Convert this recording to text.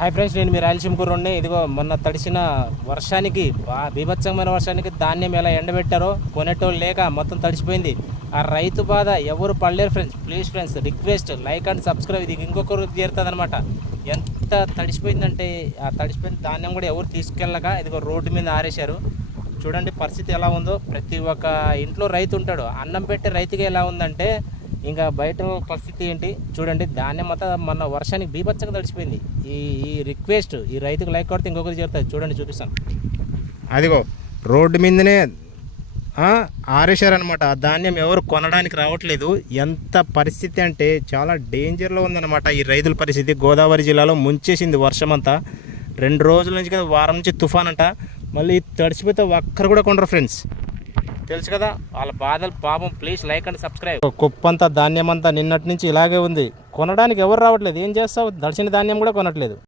Hi friends, నేను మీ రాయలసీమ కుర్రోడ్ని. ఇదిగో మొన్న తడిసిన వర్షానికి బీభత్సమైన వర్షానికి ధాన్యం ఎలా ఎండబెట్టారో కొనేటోళ్ళు లేక మొత్తం తడిసిపోయింది. ఆ రైతు బాధ ఎవరు పడలేరు friends. Please friends, request like and subscribe. ఇది ఇంకొకరు చేరుతుంది అనమాట. ఎంత తడిసిపోయిందంటే ఆ తడిసిపోయిన ధాన్యం కూడా ఎవరు తీసుకెళ్ళక ఇదిగో రోడ్డు మీద ఆరేశారు. చూడండి పరిస్థితి ఎలా ఉందో. ప్రతి ఒక్క ఇంట్లో రైతు ఉంటాడు. అన్నం పెట్టే రైతుగా ఎలా ఉందంటే ఇంకా బయట పరిస్థితి ఏంటి చూడండి. ధాన్యం అంతా మొన్న వర్షానికి బీభత్సంగా తడిచిపోయింది. ఈ రిక్వెస్ట్ ఈ రైతుకు లైక్ కొడితే ఇంకొకరికి చేరుతుంది. చూడండి, చూపిస్తాను. అదిగో రోడ్డు మీదనే ఆరేశారనమాట. ఆ ధాన్యం ఎవరు కొనడానికి రావట్లేదు. ఎంత పరిస్థితి అంటే చాలా డేంజర్లో ఉందన్నమాట ఈ రైతుల పరిస్థితి. గోదావరి జిల్లాలో ముంచేసింది వర్షం అంతా. 2 రోజుల నుంచి కదా, వారం నుంచి తుఫాన్ అంట. మళ్ళీ తడిచిపోతే ఒక్కరు కూడా కొనరు ఫ్రెండ్స్. తెలుసు కదా వాళ్ళ బాధలు పాపం. Please like and subscribe. కుప్పంతా ధాన్యం అంతా నిన్నటి నుంచి ఇలాగే ఉంది. కొనడానికి ఎవరు రావట్లేదు. ఏం చేస్తావు? దడిచిన ధాన్యం కూడా కొనట్లేదు.